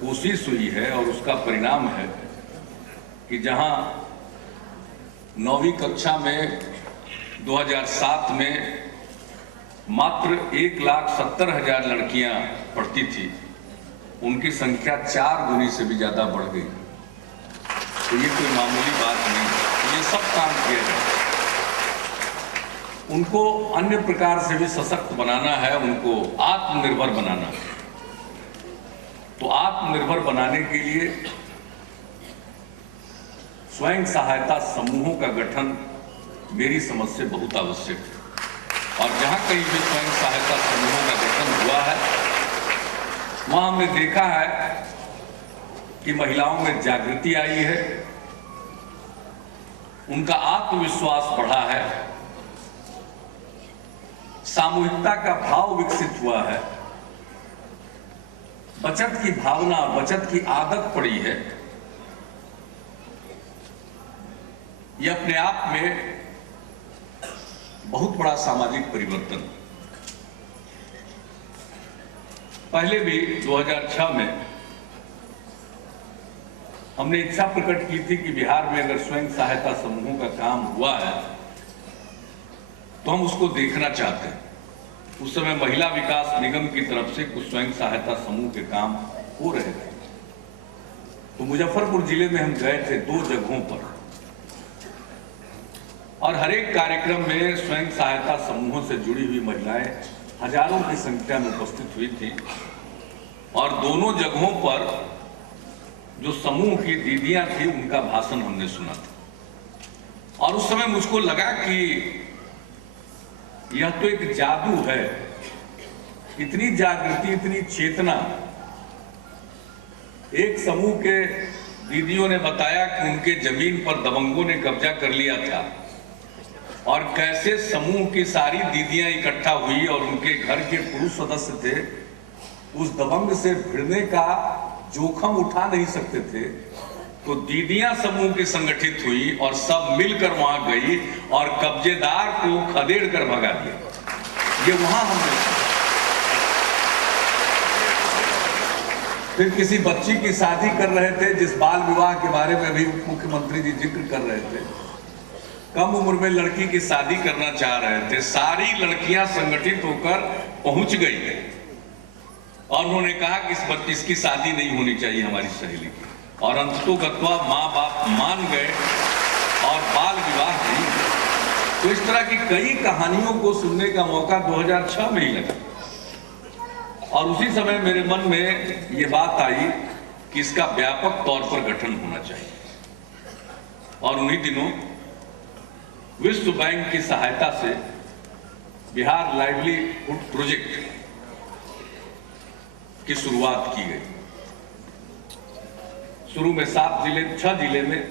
कोशिश हुई है और उसका परिणाम है कि जहां 9वीं कक्षा में 2007 में मात्र 1,70,000 लड़कियां पढ़ती थी, उनकी संख्या 4 गुनी से भी ज्यादा बढ़ गई। तो ये कोई मामूली बात नहीं, ये सब काम किया जाए। उनको अन्य प्रकार से भी सशक्त बनाना है, उनको आत्मनिर्भर बनाना है। तो आत्मनिर्भर बनाने के लिए स्वयं सहायता समूहों का गठन मेरी समझ से बहुत आवश्यक है। और जहां कहीं भी स्वयं सहायता समूहों का गठन हुआ है, वहां हमने देखा है कि महिलाओं में जागृति आई है, उनका आत्मविश्वास बढ़ा है, सामूहिकता का भाव विकसित हुआ है, बचत की भावना और बचत की आदत पड़ी है। यह अपने आप में बहुत बड़ा सामाजिक परिवर्तन। पहले भी 2006 में हमने इच्छा प्रकट की थी कि बिहार में अगर स्वयं सहायता समूहों का काम हुआ है तो हम उसको देखना चाहते हैं। उस समय महिला विकास निगम की तरफ से कुछ स्वयं सहायता समूह के काम हो रहे थे। तो मुजफ्फरपुर जिले में हम गए थे 2 जगहों पर, और हर एक कार्यक्रम में स्वयं सहायता समूहों से जुड़ी हुई महिलाएं हजारों की संख्या में उपस्थित हुई थी। और दोनों जगहों पर जो समूह की दीदियां थी, उनका भाषण हमने सुना था। और उस समय मुझको लगा कि यह तो एक जादू है, इतनी जागृति, इतनी चेतना। एक समूह के दीदियों ने बताया कि उनके जमीन पर दबंगों ने कब्जा कर लिया था, और कैसे समूह की सारी दीदियां इकट्ठा हुई और उनके घर के पुरुष सदस्य थे, उस दबंग से भिड़ने का जोखम उठा नहीं सकते थे। तो दीदियां समूह की संगठित हुई और सब मिलकर वहां गई और कब्जेदार को खदेड़ कर भगा दिया। ये वहां हमने फिर किसी बच्ची की शादी कर रहे थे, जिस बाल विवाह के बारे में भी मुख्यमंत्री जी जिक्र कर रहे थे। कम उम्र में लड़की की शादी करना चाह रहे थे, सारी लड़कियां संगठित होकर पहुंच गई और उन्होंने कहा कि इसकी शादी नहीं होनी चाहिए हमारी सहेली की। और अंततोगत्वा माँ बाप मान गए और बाल विवाह नहीं। तो इस तरह की कई कहानियों को सुनने का मौका 2006 में ही लगा। और उसी समय मेरे मन में ये बात आई कि इसका व्यापक तौर पर गठन होना चाहिए। और उन्हीं दिनों विश्व बैंक की सहायता से बिहार लाइवलीहुड प्रोजेक्ट की शुरुआत की गई। शुरू में 6 जिले में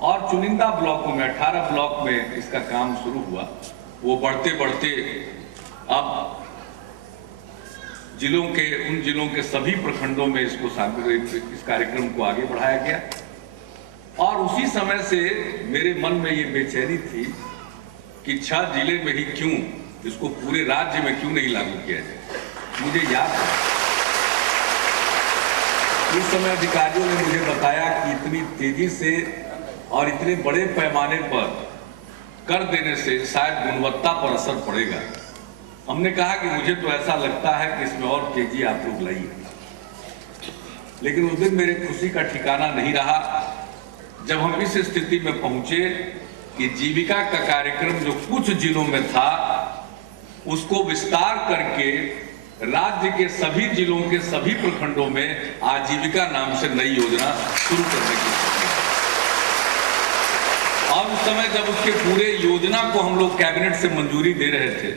और चुनिंदा ब्लॉकों में 18 ब्लॉक में इसका काम शुरू हुआ। वो बढ़ते बढ़ते अब उन जिलों के सभी प्रखंडों में इस कार्यक्रम को आगे बढ़ाया गया। और उसी समय से मेरे मन में ये बेचैनी थी कि 6 जिले में ही क्यों, इसको पूरे राज्य में क्यों नहीं लागू किया जाए। मुझे याद है उस समय अधिकारियों ने मुझे बताया कि इतनी तेजी से और इतने बड़े पैमाने पर कर देने से शायद गुणवत्ता पर असर पड़ेगा। हमने कहा कि मुझे तो ऐसा लगता है कि इसमें और तेजी आप लोग लाइए। लेकिन उस दिन मेरे खुशी का ठिकाना नहीं रहा जब हम इस स्थिति में पहुंचे कि जीविका का कार्यक्रम जो कुछ जिलों में था, उसको विस्तार करके राज्य के सभी जिलों के सभी प्रखंडों में आजीविका नाम से नई योजना शुरू करने की। और उस समय जब उसके पूरे योजना को हम लोग कैबिनेट से मंजूरी दे रहे थे,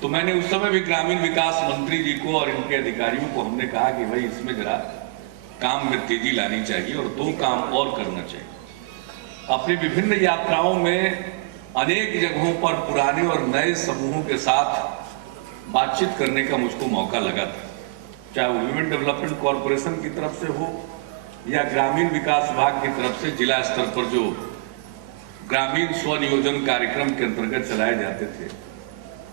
तो मैंने उस समय भी ग्रामीण विकास मंत्री जी को और इनके अधिकारियों को हमने कहा कि भाई इसमें जरा काम में तेजी लानी चाहिए और 2 काम और करना चाहिए। अपनी विभिन्न यात्राओं में अनेक जगहों पर पुराने और नए समूहों के साथ बातचीत करने का मुझको मौका लगा था, चाहे वो वुमेन डेवलपमेंट कॉरपोरेशन की तरफ से हो या ग्रामीण विकास विभाग की तरफ से जिला स्तर पर जो ग्रामीण स्वनियोजन कार्यक्रम के अंतर्गत चलाए जाते थे।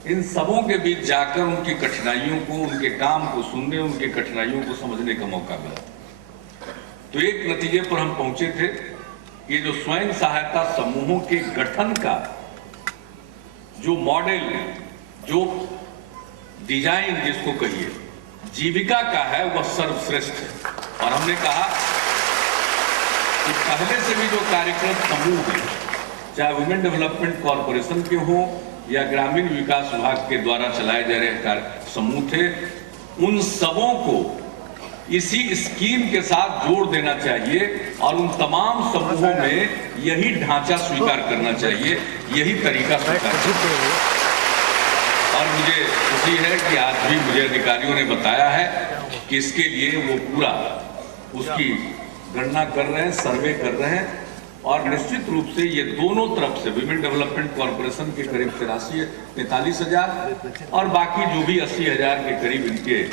इन सबों के बीच जाकर उनकी कठिनाइयों को, उनके काम को सुनने, उनकी कठिनाइयों को समझने का मौका मिला। तो एक नतीजे पर हम पहुंचे थे, ये जो स्वयं सहायता समूहों के गठन का जो मॉडल, जो डिजाइन जिसको कहिए जीविका का है, वह सर्वश्रेष्ठ है। और हमने कहा कि पहले से भी जो कार्यक्रम समूह है, चाहे वुमेन डेवलपमेंट कॉरपोरेशन के हो या ग्रामीण विकास विभाग के द्वारा चलाए जा रहे समूह थे, उन सबों को इसी स्कीम के साथ जोड़ देना चाहिए और उन तमाम समूहों में यही ढांचा स्वीकार करना चाहिए, यही तरीका स्वीकार करना चाहिए। और मुझे खुशी है कि आज भी मुझे अधिकारियों ने बताया है कि इसके लिए वो पूरा उसकी गणना कर रहे हैं, सर्वे कर रहे हैं और निश्चित रूप से ये दोनों तरफ से विमेन डेवलपमेंट कॉरपोरेशन के करीब 43,000 और बाकी जो भी 80,000 के करीब इनके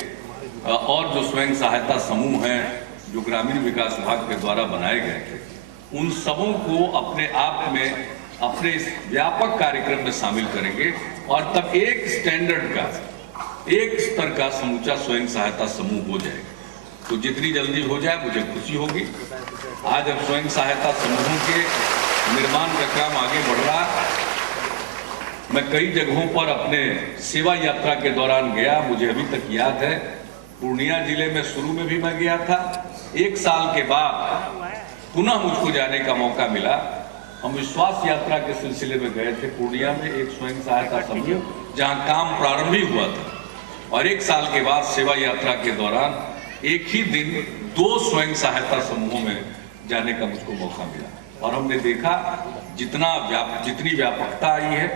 और जो स्वयं सहायता समूह हैं जो ग्रामीण विकास विभाग के द्वारा बनाए गए थे, उन सबों को अपने आप में अपने इस व्यापक कार्यक्रम में शामिल करेंगे और तब एक स्टैंडर्ड का, एक स्तर का समूचा स्वयं सहायता समूह हो जाएगा। तो जितनी जल्दी हो जाए मुझे खुशी होगी। आज अब स्वयं सहायता समूहों के निर्माण का काम आगे बढ़ रहा। मैं कई जगहों पर अपने सेवा यात्रा के दौरान गया, मुझे अभी तक याद है पूर्णिया जिले में शुरू में भी मैं गया था, 1 साल के बाद पुनः मुझको जाने का मौका मिला। हम विश्वास यात्रा के सिलसिले में गए थे पूर्णिया में, एक स्वयं सहायता समूह जहां काम प्रारंभ ही हुआ था और 1 साल के बाद सेवा यात्रा के दौरान एक ही दिन 2 स्वयं सहायता समूहों में जाने का मुझको मौका मिला और हमने देखा जितनी व्यापकता आई है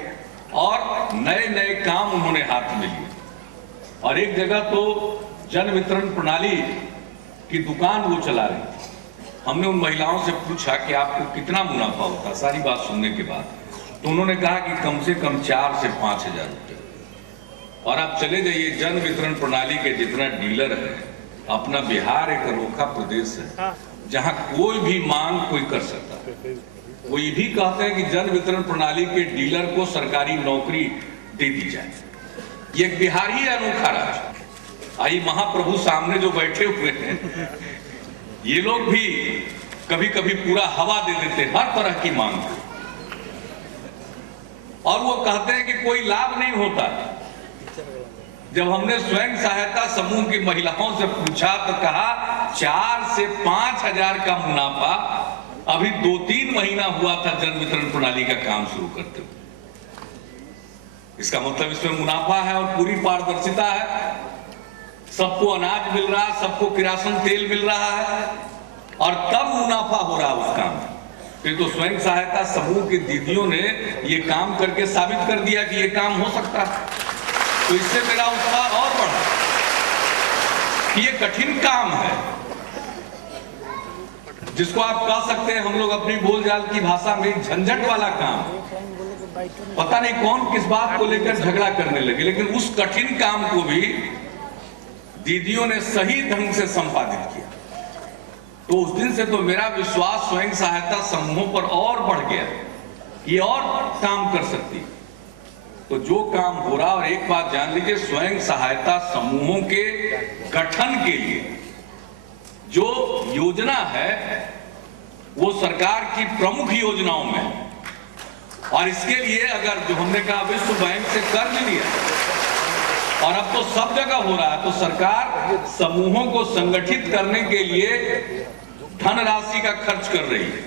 और नए नए काम उन्होंने हाथ में लिए। और एक जगह तो जन वितरण प्रणाली की दुकान वो चला रही थी। हमने उन महिलाओं से पूछा कि आपको कितना मुनाफा होता, सारी बात सुनने के बाद तो उन्होंने कहा कि कम से कम 4 से 5 हजार रुपये। और आप चले जाइए, जन वितरण प्रणाली के जितना डीलर है, अपना बिहार एक अनोखा प्रदेश है जहां कोई भी मांग कोई कर सकता है। वो ये भी कहते हैं कि जन वितरण प्रणाली के डीलर को सरकारी नौकरी दे दी जाए। ये एक बिहार ही अनोखा राज्य। आई महाप्रभु सामने जो बैठे हुए हैं, ये लोग भी कभी कभी पूरा हवा दे देते हर तरह की मांग को, और वो कहते हैं कि कोई लाभ नहीं होता। जब हमने स्वयं सहायता समूह की महिलाओं से पूछा तो कहा 4 से 5 हजार का मुनाफा। अभी 2-3 महीना हुआ था जन वितरण प्रणाली का काम शुरू करते हुए। इसका मतलब इसमें मुनाफा है और पूरी पारदर्शिता है। सबको अनाज मिल रहा, सबको किरासन तेल मिल रहा है और तब मुनाफा हो रहा उस काम में। फिर तो स्वयं सहायता समूह की दीदियों ने ये काम करके साबित कर दिया कि ये काम हो सकता है। तो इससे मेरा उत्साह और बढ़ा कि ये कठिन काम है, जिसको आप कह सकते हैं हम लोग अपनी बोलचाल की भाषा में झंझट वाला काम। पता नहीं कौन किस बात को लेकर झगड़ा करने लगे, लेकिन उस कठिन काम को भी दीदियों ने सही ढंग से संपादित किया। तो उस दिन से तो मेरा विश्वास स्वयं सहायता समूहों पर और बढ़ गया, ये और काम कर सकती। तो जो काम हो रहा, और एक बात जान लीजिए, स्वयं सहायता समूहों के गठन के लिए जो योजना है वो सरकार की प्रमुख योजनाओं में, और इसके लिए अगर जो हमने कहा विश्व बैंक से कर्ज लिया और अब तो सब जगह हो रहा है, तो सरकार समूहों को संगठित करने के लिए धनराशि का खर्च कर रही है।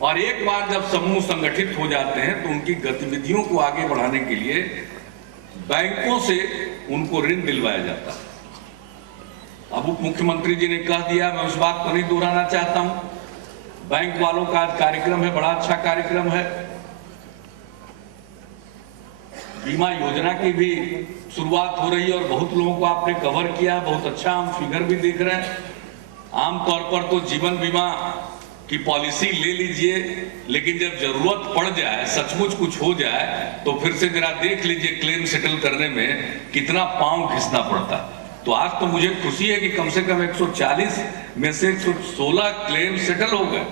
और एक बार जब समूह संगठित हो जाते हैं तो उनकी गतिविधियों को आगे बढ़ाने के लिए बैंकों से उनको ऋण दिलवाया जाता है। अब उप मुख्यमंत्री जी ने कह दिया, मैं उस बात को नहीं दोहराना चाहता हूं। बैंक वालों का आज कार्यक्रम है, बड़ा अच्छा कार्यक्रम है। बीमा योजना की भी शुरुआत हो रही है और बहुत लोगों को आपने कवर किया, बहुत अच्छा हम फिगर भी देख रहे हैं। आमतौर पर तो जीवन बीमा की पॉलिसी ले लीजिए, लेकिन जब जरूरत पड़ जाए, सचमुच कुछ हो जाए, तो फिर से जरा देख लीजिए क्लेम सेटल करने में कितना पांव घिसना पड़ता है। तो आज तो मुझे खुशी है कि कम से कम 140 में से 116 क्लेम सेटल हो गए।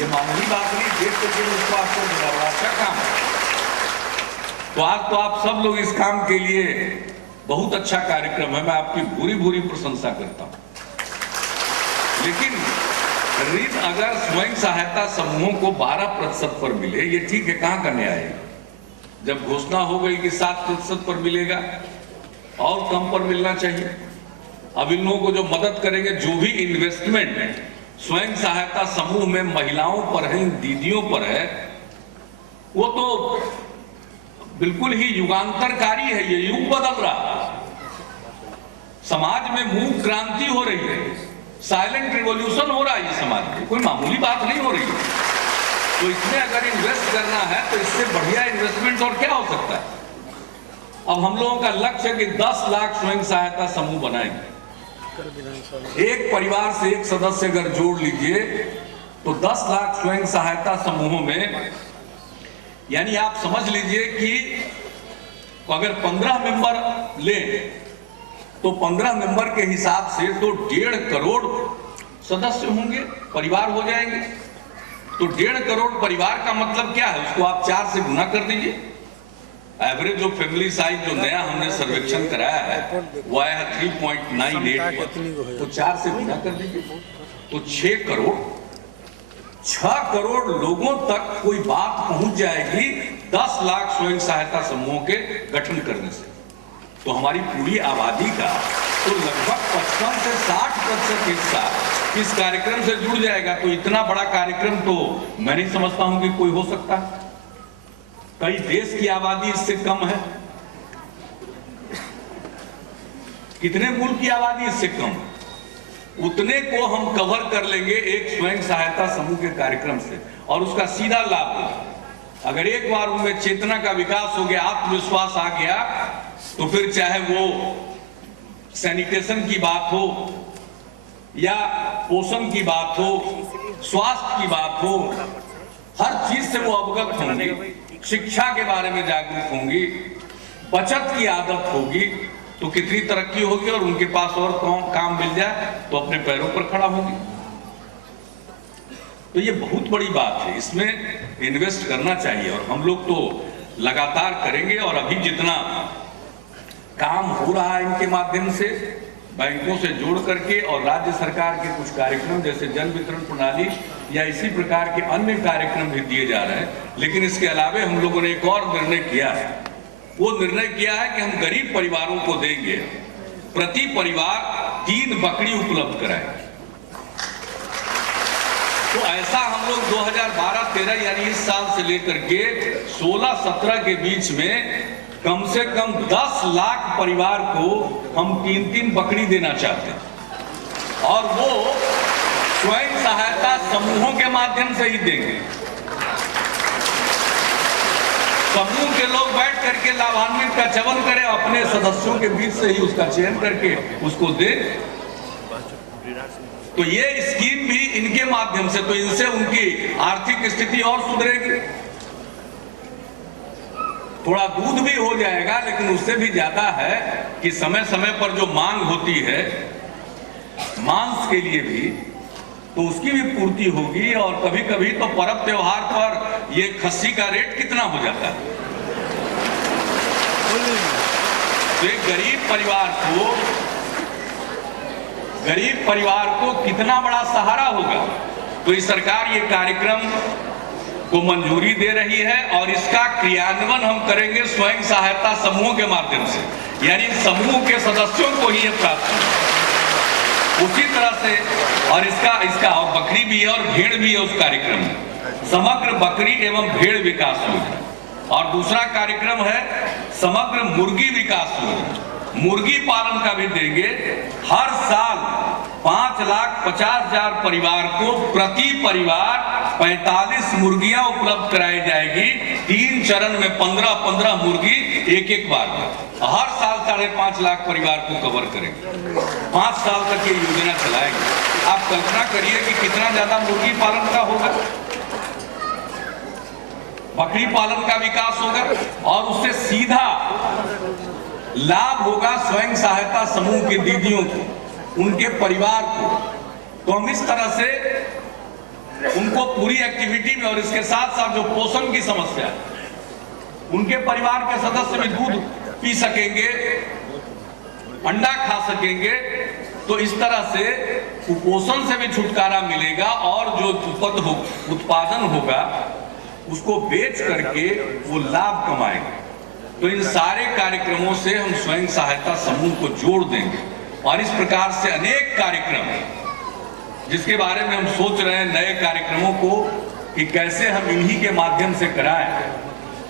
ये मामूली बात नहीं, देख करके उसको आपको बड़ा अच्छा काम है। तो आज तो आप सब लोग इस काम के लिए बहुत अच्छा कार्यक्रम है, मैं आपकी भूरी भूरी प्रशंसा करता हूं। लेकिन ऋण अगर स्वयं सहायता समूहों को 12% पर मिले, ये ठीक है, कहां का न्याय है? जब घोषणा हो गई कि 7% पर मिलेगा और कम पर मिलना चाहिए। अब इन लोगों को जो मदद करेंगे, जो भी इन्वेस्टमेंट स्वयं सहायता समूह में महिलाओं पर है, दीदियों पर है, वो तो बिल्कुल ही युगांतरकारी है। ये युग बदल रहा है, समाज में मूक क्रांति हो रही है, साइलेंट रिवॉल्यूशन हो रहा है, ये समाज में कोई मामूली बात नहीं हो रही है। तो इसमें अगर इन्वेस्ट करना है तो इससे बढ़िया इन्वेस्टमेंट और क्या हो सकता है? अब हम लोगों का लक्ष्य है कि 10 लाख स्वयं सहायता समूह बनाएंगे। एक परिवार से एक सदस्य अगर जोड़ लीजिए तो 10 लाख स्वयं सहायता समूहों में, यानी आप समझ लीजिए कि अगर 15 मेंबर ले तो 15 मेंबर के हिसाब से तो 1.5 करोड़ सदस्य होंगे, परिवार हो जाएंगे। तो 1.5 करोड़ परिवार का मतलब क्या है? उसको आप 4 से गुना कर दीजिए। एवरेज जो फैमिली साइज जो नया हमने सर्वेक्षण कराया है वो आया है 3.98, तो 4 से गुना कर दीजिए तो 6 करोड़ लोगों तक कोई बात पहुंच जाएगी 10 लाख स्वयं सहायता समूहों के गठन करने से। तो हमारी पूरी आबादी का तो लगभग 55 से 60% हिस्सा इस कार्यक्रम से जुड़ जाएगा। तो इतना बड़ा कार्यक्रम तो मैं नहीं समझता हूं कि कोई हो सकता है। कई देश की आबादी इससे कम है, कितने मुल्क की आबादी इससे कम, उतने को हम कवर कर लेंगे एक स्वयं सहायता समूह के कार्यक्रम से, और उसका सीधा लाभ होगा। अगर एक बार उनमें चेतना का विकास हो गया, आत्मविश्वास आ गया, तो फिर चाहे वो सैनिटेशन की बात हो या पोषण की बात हो, स्वास्थ्य की बात हो, हर चीज से वो अवगत होंगे, शिक्षा के बारे में जागरूक होंगी, बचत की आदत होगी, तो कितनी तरक्की होगी और उनके पास और काम मिल जाए तो अपने पैरों पर खड़ा होगी। तो ये बहुत बड़ी बात है, इसमें इन्वेस्ट करना चाहिए और हम लोग तो लगातार करेंगे। और अभी जितना काम हो रहा है इनके माध्यम से, बैंकों से जोड़ करके, और राज्य सरकार के कुछ कार्यक्रम जैसे जन वितरण प्रणाली या इसी प्रकार के अन्य कार्यक्रम भी दिए जा रहे हैं। लेकिन इसके अलावा हम लोगों ने एक और निर्णय किया है, वो निर्णय किया है कि हम गरीब परिवारों को देंगे, प्रति परिवार 3 बकरी उपलब्ध कराएंगे। तो ऐसा हम लोग 2012-13 यानी इस साल से लेकर के 16-17 के बीच में कम से कम 10 लाख परिवार को हम 3-3 बकरी देना चाहते हैं, और वो स्वयं सहायता समूहों के माध्यम से ही देंगे। समूह के लोग बैठ करके लाभान्वित का चयन करें, अपने सदस्यों के बीच से ही उसका चयन करके उसको दे। तो ये स्कीम भी इनके माध्यम से, तो इनसे उनकी आर्थिक स्थिति और सुधरेगी, थोड़ा दूध भी हो जाएगा। लेकिन उससे भी ज्यादा है कि समय समय पर जो मांग होती है मांस के लिए भी, तो उसकी भी पूर्ति होगी। और कभी कभी तो पर्व त्योहार पर ये खस्सी का रेट कितना हो जाता है, तो एक गरीब परिवार को कितना बड़ा सहारा होगा। तो इस सरकार ये कार्यक्रम को मंजूरी दे रही है और इसका क्रियान्वयन हम करेंगे स्वयं सहायता समूहों के माध्यम से, यानी समूह के सदस्यों को ही ये प्राप्त है उसी तरह से। और इसका और बकरी भी है और भेड़ भी है उस कार्यक्रम में, समग्र बकरी एवं भेड़ विकास योजना। और दूसरा कार्यक्रम है समग्र मुर्गी विकास योजना, मुर्गी पालन का भी देंगे। हर साल 5,50,000 परिवार को प्रति परिवार 45 मुर्गियां उपलब्ध कराई जाएगी। 3 चरण में 15-15 मुर्गी एक बार में, हर साल 5.5 लाख परिवार को कवर करेंगे। 5 साल तक ये योजना चलाएंगे। आप कल्पना करिए कि कितना ज्यादा मुर्गी पालन का होगा, बकरी पालन का विकास होगा, और उससे सीधा लाभ होगा स्वयं सहायता समूह की दीदियों को, उनके परिवार को। तो हम इस तरह से उनको पूरी एक्टिविटी में, और इसके साथ साथ जो पोषण की समस्या है उनके परिवार के सदस्य भी दूध पी सकेंगे, अंडा खा सकेंगे। तो इस तरह से कुपोषण से भी छुटकारा मिलेगा और जो उत्पादन होगा उसको बेच करके वो लाभ कमाएंगे। तो इन सारे कार्यक्रमों से हम स्वयं सहायता समूह को जोड़ देंगे और इस प्रकार से अनेक कार्यक्रम जिसके बारे में हम सोच रहे हैं, नए कार्यक्रमों को कि कैसे हम इन्हीं के माध्यम से कराएं।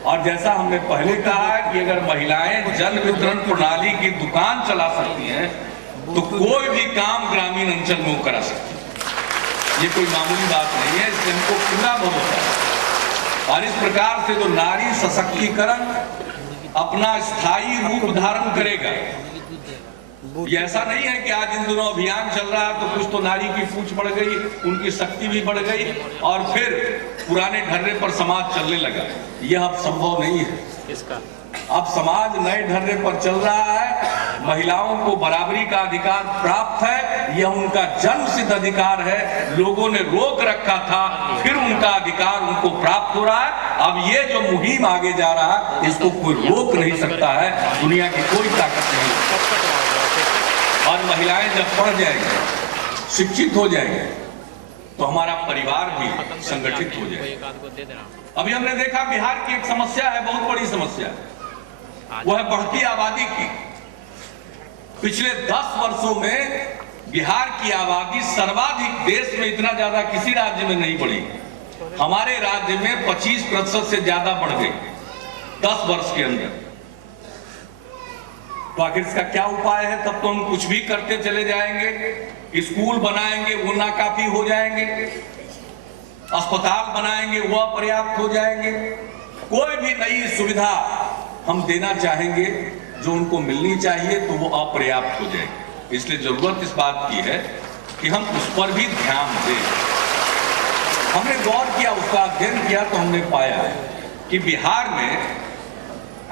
और जैसा हमने पहले कहा कि अगर महिलाएं जन वितरण प्रणाली की दुकान चला सकती हैं तो कोई भी काम ग्रामीण अंचल में वो करा सकती है। ये कोई मामूली बात नहीं है, इससे हमको पूरा भरोसा है। और इस प्रकार से जो नारी सशक्तिकरण अपना स्थायी रूप धारण करेगा, ये ऐसा नहीं है कि आज इन दिनों अभियान चल रहा है तो कुछ तो नारी की पूछ बढ़ गई, उनकी शक्ति भी बढ़ गई और फिर पुराने ढर्रे पर समाज चलने लगा। यह अब संभव नहीं है। अब समाज नए ढर्रे पर चल रहा है। महिलाओं को बराबरी का अधिकार प्राप्त है, यह उनका जन्म सिद्ध अधिकार है। लोगों ने रोक रखा था, फिर उनका अधिकार उनको प्राप्त हो रहा है। अब ये जो मुहिम आगे जा रहा है इसको कोई रोक नहीं सकता है, दुनिया की कोई ताकत नहीं। और महिलाएं जब पढ़ जाएंगे, शिक्षित हो जाएंगे तो हमारा परिवार भी संगठित हो जाएगा। अभी हमने देखा बिहार की एक समस्या है, बहुत बड़ी समस्या है, वो है बढ़ती आबादी की। पिछले 10 वर्षों में बिहार की आबादी सर्वाधिक, देश में इतना ज्यादा किसी राज्य में नहीं बढ़ी। हमारे राज्य में 25% से ज्यादा बढ़ गई 10 वर्ष के अंदर। तो आखिर इसका क्या उपाय है? तब तो हम कुछ भी करते चले जाएंगे, स्कूल बनाएंगे वो नाकाफी हो जाएंगे, अस्पताल बनाएंगे वो अपर्याप्त हो जाएंगे। कोई भी नई सुविधा हम देना चाहेंगे जो उनको मिलनी चाहिए तो वो अपर्याप्त हो जाएगी। इसलिए जरूरत इस बात की है कि हम उस पर भी ध्यान दें। हमने गौर किया, उसका अध्ययन किया तो हमने पाया कि बिहार में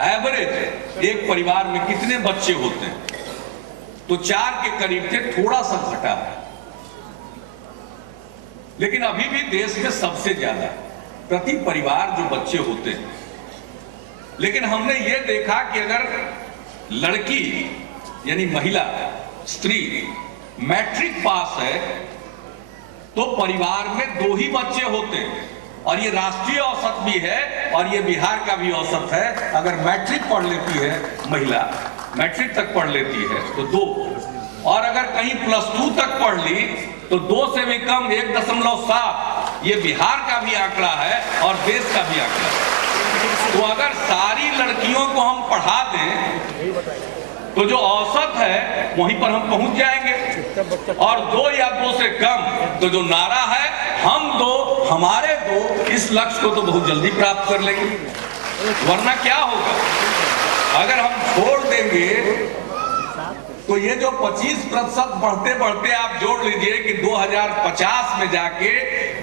एवरेज एक परिवार में कितने बच्चे होते हैं, तो 4 के करीब थे, थोड़ा सा घटा है, लेकिन अभी भी देश में सबसे ज्यादा प्रति परिवार जो बच्चे होते हैं। लेकिन हमने ये देखा कि अगर लड़की यानी महिला, स्त्री मैट्रिक पास है तो परिवार में 2 ही बच्चे होते हैं। और ये राष्ट्रीय औसत भी है और ये बिहार का भी औसत है। अगर मैट्रिक पढ़ लेती है महिला, मैट्रिक तक पढ़ लेती है तो 2, और अगर कहीं +2 तक पढ़ ली तो 2 से भी कम 1.7। ये बिहार का भी आंकड़ा है और देश का भी आंकड़ा है। तो अगर सारी लड़कियों को हम पढ़ा दें तो जो औसत है वहीं पर हम पहुंच जाएंगे। और 2 या 2 से कम तो जो नारा है हम 2 हमारे 2, इस लक्ष्य को तो बहुत जल्दी प्राप्त कर लेंगे। वरना क्या होगा, अगर हम छोड़ देंगे तो ये जो 25% बढ़ते बढ़ते आप जोड़ लीजिए कि 2050 में जाके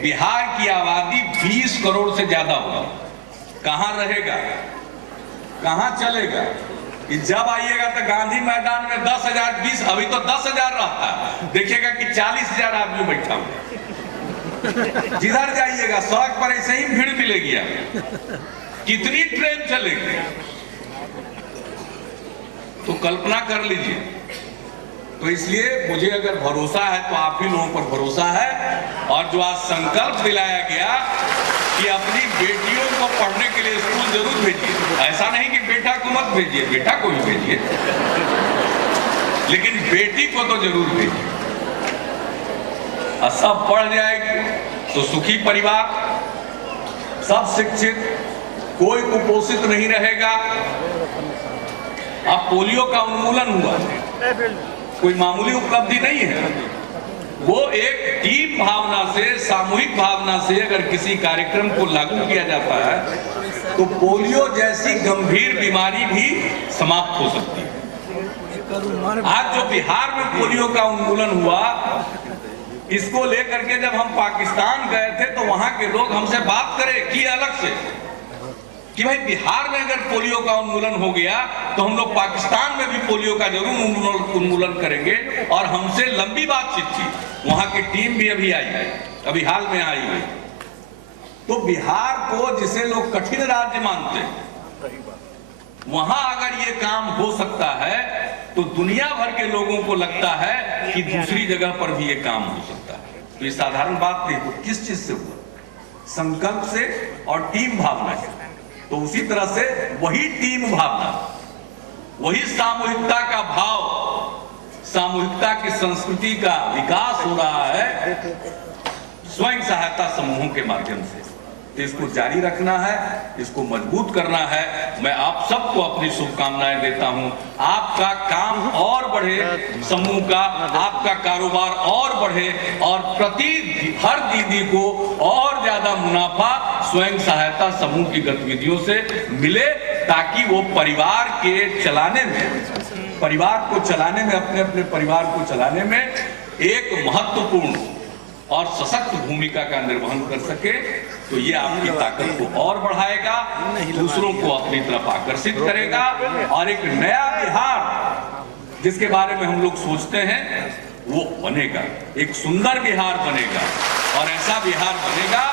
बिहार की आबादी 20 करोड़ से ज्यादा होगी। कहां रहेगा, कहां चलेगा? कि जब आइएगा तो गांधी मैदान में 10,000, 20, अभी तो 10,000 रहता है, देखिएगा कि 40,000 आदमी बैठा हुआ। जिधर जाइएगा सड़क पर ऐसे ही भीड़ मिलेगी। कितनी ट्रेन चलेगी तो कल्पना कर लीजिए। तो इसलिए मुझे अगर भरोसा है तो आप ही लोगों पर भरोसा है। और जो आज संकल्प दिलाया गया कि अपनी बेटियों को पढ़ने के लिए स्कूल जरूर भेजिए, ऐसा नहीं कि बेटा को मत भेजिए, बेटा को भी भेजिए, लेकिन बेटी को तो जरूर भेजिए। और सब पढ़ जाएगी तो सुखी परिवार, सब शिक्षित, कोई कुपोषित नहीं रहेगा। अब पोलियो का उन्मूलन हुआ, कोई मामूली उपलब्धि नहीं है। वो एक टीम भावना से, सामूहिक भावना से अगर किसी कार्यक्रम को लागू किया जाता है तो पोलियो जैसी गंभीर बीमारी भी समाप्त हो सकती है। आज जो बिहार में पोलियो का उन्मूलन हुआ, इसको लेकर के जब हम पाकिस्तान गए थे तो वहां के लोग हमसे बात करे कि अलग से कि भाई बिहार में अगर पोलियो का उन्मूलन हो गया तो हम लोग पाकिस्तान में भी पोलियो का जरूर उन्मूलन करेंगे। और हमसे लंबी बातचीत की, वहां की टीम भी अभी आई है, अभी हाल में आई है। तो बिहार को जिसे लोग कठिन राज्य मानते हैं वहां अगर ये काम हो सकता है तो दुनिया भर के लोगों को लगता है कि दूसरी जगह पर भी ये काम हो सकता है। तो ये साधारण बात नहीं, तो किस चीज से हुआ? संकल्प से और टीम भावना से। तो उसी तरह से वही टीम भावना, वही सामूहिकता का भाव, सामूहिकता की संस्कृति का विकास हो रहा है स्वयं सहायता समूहों के माध्यम से। तो इसको जारी रखना है, इसको मजबूत करना है। मैं आप सबको अपनी शुभकामनाएं देता हूं। आपका काम और बढ़े, समूह का आपका कारोबार और बढ़े और प्रति हर दीदी को और ज्यादा मुनाफा स्वयं सहायता समूह की गतिविधियों से मिले, ताकि वो परिवार के चलाने में, परिवार को चलाने में, अपने अपने परिवार को चलाने में एक महत्वपूर्ण और सशक्त भूमिका का निर्वहन कर सके। तो ये आपकी ताकत को और बढ़ाएगा, दूसरों को अपनी तरफ आकर्षित करेगा और एक नया बिहार जिसके बारे में हम लोग सोचते हैं वो बनेगा, एक सुंदर बिहार बनेगा। और ऐसा बिहार बनेगा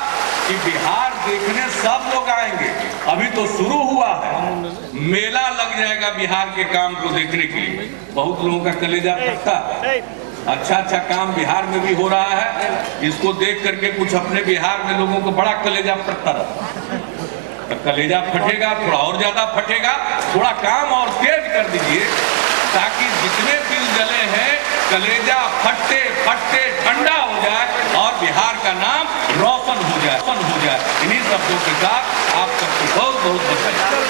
कि बिहार देखने सब लोग आएंगे। अभी तो शुरू हुआ है, मेला लग जाएगा बिहार के काम को देखने के लिए। बहुत लोगों का कलेजा फटता है। अच्छा अच्छा काम बिहार में भी हो रहा है, इसको देख करके कुछ अपने बिहार में लोगों को बड़ा कलेजा फटता रहता। तो कलेजा फटेगा, थोड़ा और ज्यादा फटेगा, थोड़ा काम और तेज कर दीजिए ताकि जितने दिल जले हैं कलेजा फटते फटते ठंडा हो जाए और बिहार का नाम रोशन हो जाए। इन्हीं शब्दों के साथ आप सबको बहुत बहुत बधाई।